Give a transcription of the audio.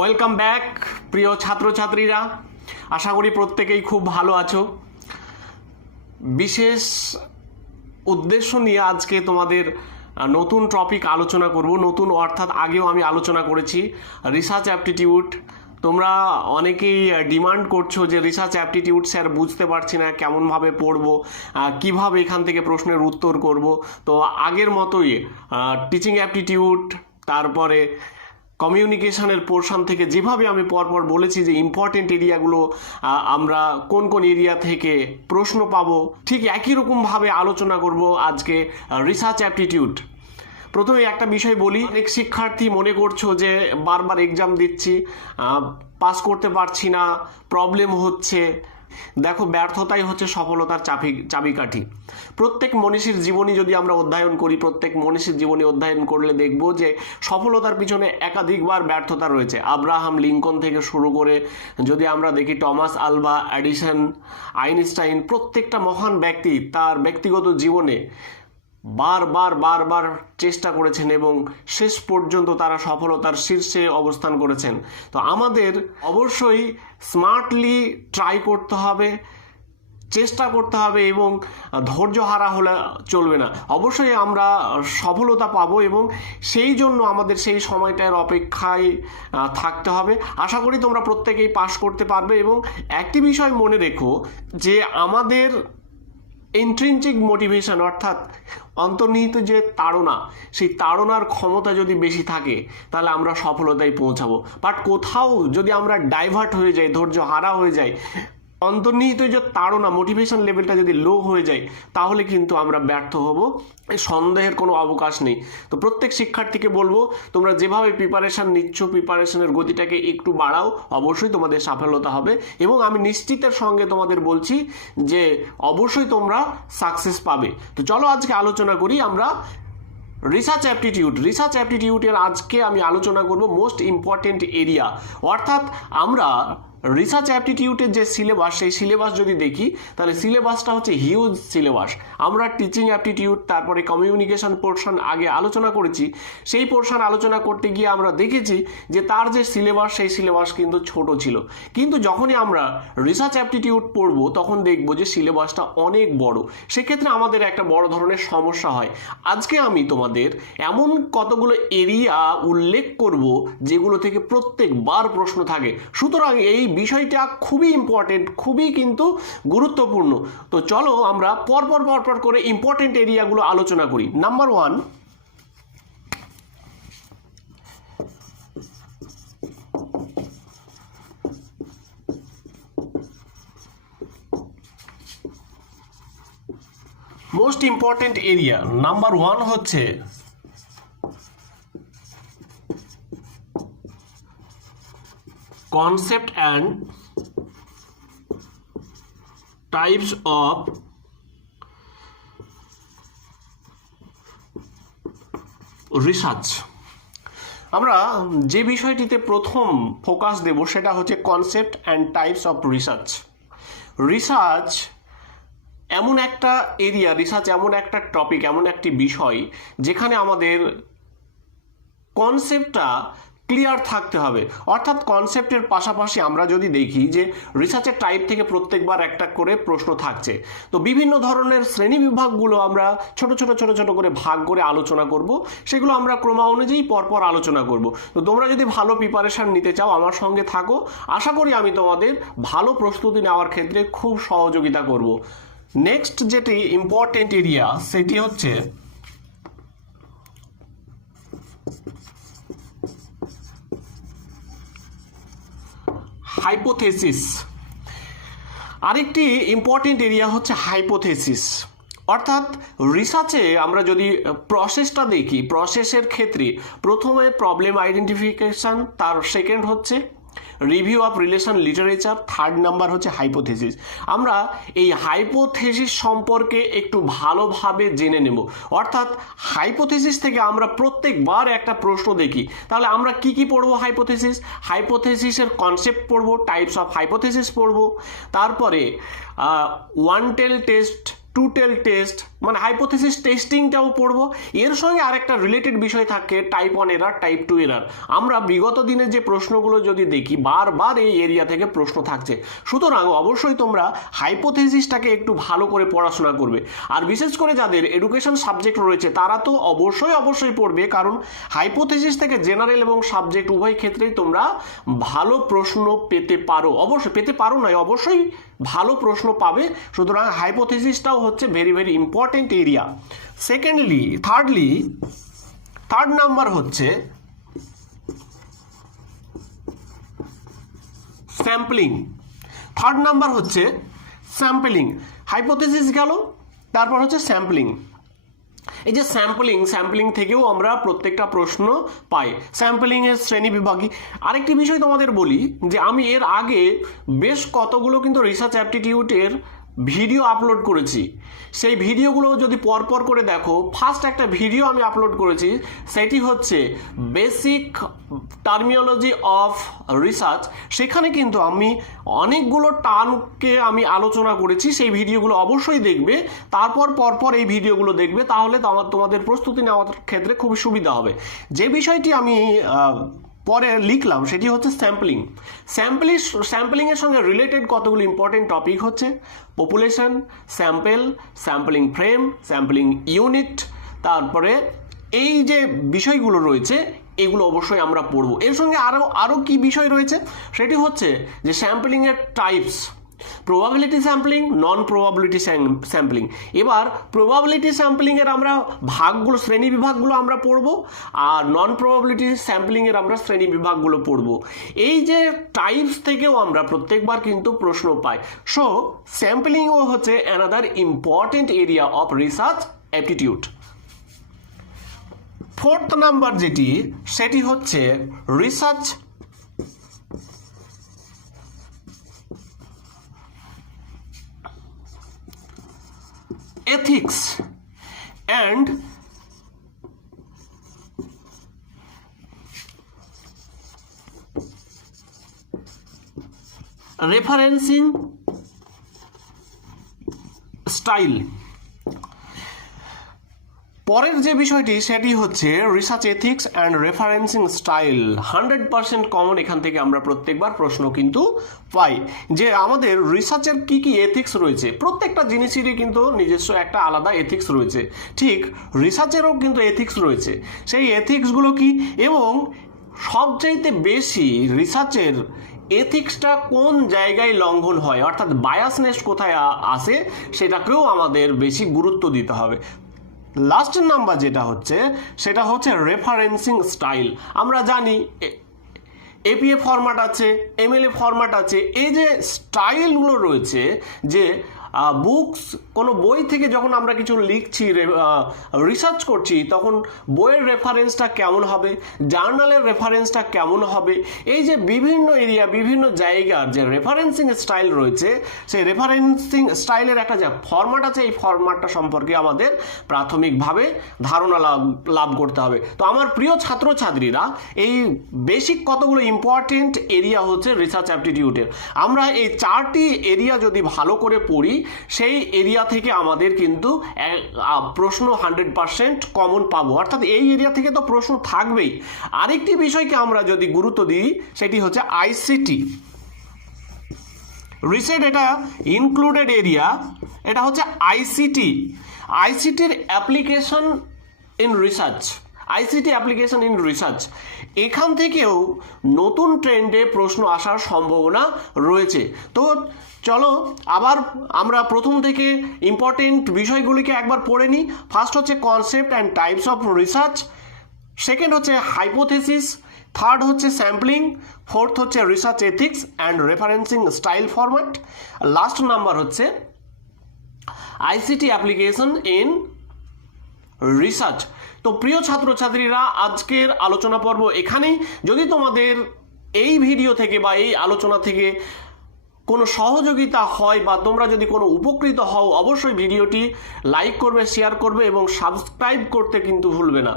Welcome back প্রিয় ছাত্রছাত্রীরা, আশা করি প্রত্যেকেই খুব ভালো আছো। বিশেষ উদ্দেশ্য নিয়ে আজকে তোমাদের নতুন টপিক আলোচনা করব। নতুন অর্থাৎ আগেও আমি আলোচনা করেছি রিসার্চ অ্যাপটিটিউড। তোমরা অনেকেই ডিমান্ড করছো যে রিসার্চ অ্যাপটিটিউড স্যার বুঝতে পারছি না, কেমনভাবে পড়বো, কিভাবে এখান থেকে প্রশ্নের উত্তর করব। তো আগের মতোই টিচিং অ্যাপটিটিউড, তারপরে কমিউনিকেশনের পোর্শন থেকে যেভাবে আমি পরপর বলেছি যে ইম্পর্টেন্ট এরিয়াগুলো আমরা কোন কোন এরিয়া থেকে প্রশ্ন পাবো, ঠিক একই রকমভাবে আলোচনা করব আজকে রিসার্চ অ্যাপটিটিউড। প্রথমে একটা বিষয় বলি, অনেক শিক্ষার্থী মনে করছো যে বারবার এক্সাম দিচ্ছি, পাস করতে পারছি না, প্রবলেম হচ্ছে। দেখো, ব্যর্থতাই হচ্ছে সফলতার চাবিকাঠি। প্রত্যেক মনীষীর জীবনী যদি আমরা অধ্যয়ন করি, প্রত্যেক মনীষীর জীবনী অধ্যয়ন করলে দেখব যে সফলতার পিছনে একাধিকবার ব্যর্থতা রয়েছে। আব্রাহাম লিঙ্কন থেকে শুরু করে যদি আমরা দেখি টমাস আলভা এডিসন, আইনস্টাইন, প্রত্যেকটা মহান ব্যক্তি তার ব্যক্তিগত জীবনে বারবার চেষ্টা করেছেন এবং শেষ পর্যন্ত তারা সফলতার শীর্ষে অবস্থান করেছেন। তো আমাদের অবশ্যই স্মার্টলি ট্রাই করতে হবে, চেষ্টা করতে হবে এবং ধৈর্য হারা হলে চলবে না। অবশ্যই আমরা সফলতা পাবো এবং সেই জন্য আমাদের সেই সময়টার অপেক্ষায় থাকতে হবে। আশা করি তোমরা প্রত্যেকেই পাস করতে পারবে। এবং একটি বিষয় মনে রেখো যে আমাদের ইন্ট্রিনসিক মোটিভেশন অর্থাৎ অন্তর্নিহিত যে তাড়না, সেই তাড়নার ক্ষমতা যদি বেশি থাকে তাহলে আমরা সফলতায় পৌঁছাবো। বাট কোথাও যদি আমরা ডাইভার্ট হয়ে যাই, ধৈর্য হারা হয়ে যাই, অন্তর্নিহিত যে তাড়না, মোটিভেশন লেভেলটা যদি লো হয়ে যায়, তাহলে কিন্তু আমরা ব্যর্থ হব, সন্দেহের কোনো অবকাশ নেই। তো প্রত্যেক শিক্ষার্থীকে বলবো, তোমরা যেভাবে প্রিপারেশান নিচ্ছ, প্রিপারেশনের গতিটাকে একটু বাড়াও, অবশ্যই তোমাদের সফলতা হবে। এবং আমি নিশ্চিতের সঙ্গে তোমাদের বলছি যে অবশ্যই তোমরা সাকসেস পাবে। তো চলো আজকে আলোচনা করি আমরা রিসার্চ অ্যাপটিটিউড। রিসার্চ অ্যাপটিটিউডের আজকে আমি আলোচনা করব মোস্ট ইম্পর্টেন্ট এরিয়া। অর্থাৎ আমরা রিসার্চ অ্যাপটিটিউডের যে সিলেবাস, সেই সিলেবাস যদি দেখি তাহলে সিলেবাসটা হচ্ছে হিউজ সিলেবাস। আমরা টিচিং অ্যাপটিটিউড, তারপরে কমিউনিকেশন পোর্শন আগে আলোচনা করেছি। সেই পোর্শন আলোচনা করতে গিয়ে আমরা দেখেছি যে তার যে সিলেবাস, সেই সিলেবাস কিন্তু ছোট ছিল। কিন্তু যখনই আমরা রিসার্চ অ্যাপটিটিউড পড়ব তখন দেখব যে সিলেবাসটা অনেক বড়। সেক্ষেত্রে আমাদের একটা বড় ধরনের সমস্যা হয়। আজকে আমি তোমাদের এমন কতগুলো এরিয়া উল্লেখ করব যেগুলো থেকে প্রত্যেকবার প্রশ্ন থাকে। সুতরাং এই বিষয়টা খুবই ইম্পর্টেন্ট, খুবই কিন্তু গুরুত্বপূর্ণ। তো চলো আমরা পরপর করে ইম্পর্টেন্ট এরিয়াগুলো আলোচনা করি। Number 1, most important area. Number 1 হচ্ছে concept and types of research। আমরা যে বিষয়টিতে প্রথম ফোকাস দেব সেটা হচ্ছে concept and types of research. Research এমন একটা এরিয়া, রিসার্চ এমন একটা টপিক, এমন একটি বিষয় যেখানে আমাদের কনসেপ্টটা ক্লিয়ার থাকতে হবে। অর্থাৎ কনসেপ্টের পাশাপাশি আমরা যদি দেখি যে রিসার্চের টাইপ থেকে প্রত্যেকবার একটা করে প্রশ্ন থাকছে। তো বিভিন্ন ধরনের শ্রেণী বিভাগগুলো আমরা ছোট ছোট করে ভাগ করে আলোচনা করব। সেগুলো আমরা ক্রমা অনুযায়ী পরপর আলোচনা করব। তো তোমরা যদি ভালো প্রিপারেশান নিতে চাও আমার সঙ্গে থাকো। আশা করি আমি তোমাদের ভালো প্রস্তুতি নেওয়ার ক্ষেত্রে খুব সহযোগিতা করব। নেক্সট যেটি ইম্পর্টেন্ট এরিয়া সেটি হচ্ছে হাইপোথেসিস। আরেকটি ইম্পর্টেন্ট এরিয়া হচ্ছে হাইপোথেসিস। অর্থাৎ রিসার্চে আমরা যদি প্রসেসটা দেখি, প্রসেসের ক্ষেত্রে প্রথমে প্রবলেম আইডেন্টিফিকেশন, তার সেকেন্ড হচ্ছে review of relation literature, third number হচ্ছে হাইপোথেসিস। আমরা এই হাইপোথেসিস সম্পর্কে একটু ভালোভাবে জেনে নেব। অর্থাৎ হাইপোথেসিস থেকে আমরা প্রত্যেকবার একটা প্রশ্ন দেখি, তাহলে আমরা কি পড়বো? হাইপোথেসিসের কনসেপ্ট পড়বো, টাইপস অফ হাইপোথেসিস পড়বো, তারপরে one tail test two tail test মানে হাইপোথেসিস টেস্টিংটাও পড়বো। এর সঙ্গে আরেকটা রিলেটেড বিষয় থাকে টাইপ 1 এরার, টাইপ 2 এরার। আমরা বিগত দিনের যে প্রশ্নগুলো যদি দেখি বারবার এই এরিয়া থেকে প্রশ্ন থাকছে, সুতরাং অবশ্যই তোমরা হাইপোথেসিসটাকে একটু ভালো করে পড়াশোনা করবে। আর বিশেষ করে যাদের এডুকেশন সাবজেক্ট রয়েছে তারা তো অবশ্যই পড়বে, কারণ হাইপোথেসিস থেকে জেনারেল এবং সাবজেক্ট উভয় ক্ষেত্রেই তোমরা ভালো প্রশ্ন পেতে পারো। অবশ্যই পেতে পারো নয়, অবশ্যই ভালো প্রশ্ন পাবে। সুতরাং হাইপোথেসিসটাও হচ্ছে very very important area. Third number হচ্ছে স্যাম্পলিং। হাইপোথেসিস গেল, তারপর হচ্ছে স্যাম্পলিং। এই যে স্যাম্পলিং থেকেও আমরা প্রত্যেকটা প্রশ্ন পাই। স্যাম্পলিং এর শ্রেণী বিভাগী। আরেকটি বিষয় তোমাদের বলি যে আমি এর আগে বেশ কতগুলো কিন্তু রিসার্চ অ্যাপটিটিউডের ভিডিও আপলোড করেছি। সেই ভিডিওগুলো যদি পরপর করে দেখো, ফার্স্ট একটা ভিডিও আমি আপলোড করেছি, সেটি হচ্ছে বেসিক টার্মিনোলজি অফ রিসার্চ। সেখানে কিন্তু আমি অনেকগুলো টার্মকে আমি আলোচনা করেছি। সেই ভিডিওগুলো অবশ্যই দেখবে, তারপর পরপর এই ভিডিওগুলো দেখবে, তাহলে তোমাদের প্রস্তুতি নেওয়ার ক্ষেত্রে খুবই সুবিধা হবে। যে বিষয়টি আমি পরে লিখলাম সেটি হচ্ছে স্যাম্পলিং এর সঙ্গে রিলেটেড কতগুলো ইম্পর্টেন্ট টপিক হচ্ছে population, sampling frame, sampling unit. তারপরে এই যে বিষয়গুলো রয়েছে এগুলো অবশ্যই আমরা পড়ব। এর সঙ্গে আরও কি বিষয় রয়েছে সেটি হচ্ছে যে স্যাম্পলিং এর টাইপস, প্রবাবিলিটি স্যাম্পলিং, নন প্রবাবিলিটি স্যাম্পলিং। এবার প্রবাবিলিটি স্যাম্পলিং এর আমরা শ্রেণী বিভাগগুলো আমরা পড়ব, আর নন প্রবাবিলিটি স্যাম্পলিং এর আমরা শ্রেণী বিভাগগুলো পড়ব। এই যে টাইপস থেকেও আমরা প্রত্যেকবার কিন্তু প্রশ্ন পাই। সো স্যাম্পলিংও হচ্ছে another important area of research aptitude. Fourth number সেটি হচ্ছে research ethics and referencing style। পরের যে বিষয়টি সেটি হচ্ছে research ethics and referencing style. 100% common এখান থেকে আমরা প্রত্যেকবার প্রশ্ন কিন্তু পাই যে আমাদের রিসার্চের কি কি এথিক্স রয়েছে। প্রত্যেকটা জিনিসেরই কিন্তু নিজস্ব একটা আলাদা এথিক্স রয়েছে, ঠিক রিসার্চেরও কিন্তু এথিক্স রয়েছে। সেই এথিক্সগুলো কি, এবং সবচাইতে বেশি রিসার্চের এথিক্সটা কোন জায়গায় লঙ্ঘন হয়, অর্থাৎ বায়াসনেস কোথায় আসে, সেটাকেও আমাদের বেশি গুরুত্ব দিতে হবে। লাস্ট নাম্বার সেটা হচ্ছে রেফারেন্সিং স্টাইল। আমরা জানি এপিএ ফরম্যাট আছে, এমএলএ ফরম্যাট আছে। এই যে স্টাইলগুলো রয়েছে, যে কোনো বই থেকে যখন আমরা কিছু লিখছি, রিসার্চ করছি, তখন বইয়ের রেফারেন্সটা কেমন হবে, জার্নালের রেফারেন্সটা কেমন হবে, এই যে বিভিন্ন এরিয়া, বিভিন্ন জায়গার যে রেফারেন্সিং স্টাইল রয়েছে, সেই রেফারেন্সিং স্টাইলের একটা যে ফরম্যাট আছে, এই ফরম্যাটটা সম্পর্কে আমাদের প্রাথমিকভাবে ধারণা লাভ করতে হবে। তো আমার প্রিয় ছাত্রছাত্রীরা, এই বেসিক কতগুলো ইম্পর্টেন্ট এরিয়া হচ্ছে রিসার্চ অ্যাপটিটিউডের। আমরা এই 4টি এরিয়া যদি ভালো করে পড়ি, সেই এরিয়া থেকে আমাদের কিন্তু প্রশ্ন 100% কমন পাবো, অর্থাৎ এই এরিয়া থেকে তো প্রশ্ন থাকবেই। আরেকটি বিষয়কে আমরা যদি গুরুত্ব দিই সেটি হচ্ছে আইসিটি রিসেট, এটা ইনক্লুডেড এরিয়া। এটা হচ্ছে আইসিটির অ্যাপ্লিকেশন ইন রিসার্চ। এখান থেকেও নতুন ট্রেন্ডে প্রশ্ন আসার সম্ভাবনা রয়েছে। তো চলো আবার আমরা প্রথম থেকে ইম্পর্টেন্ট বিষয়গুলিকে একবার পড়ে নিই। ফার্স্ট হচ্ছে concept and types of research, second হচ্ছে হাইপোথেসিস, থার্ড হচ্ছে স্যাম্পলিং, ফোর্থ হচ্ছে research ethics and referencing style format, last number হচ্ছে আইসিটি অ্যাপ্লিকেশন ইন রিসার্চ। তো প্রিয় ছাত্রছাত্রীরা, আজকের আলোচনা পর্ব এখানেই। যদি তোমাদের এই ভিডিও থেকে বা এই আলোচনা থেকে কোনো সহযোগিতা হয় বা তোমরা যদি কোনো উপকৃত হও, অবশ্যই ভিডিওটি লাইক করবে, শেয়ার করবে এবং সাবস্ক্রাইব করতে কিন্তু ভুলবে না।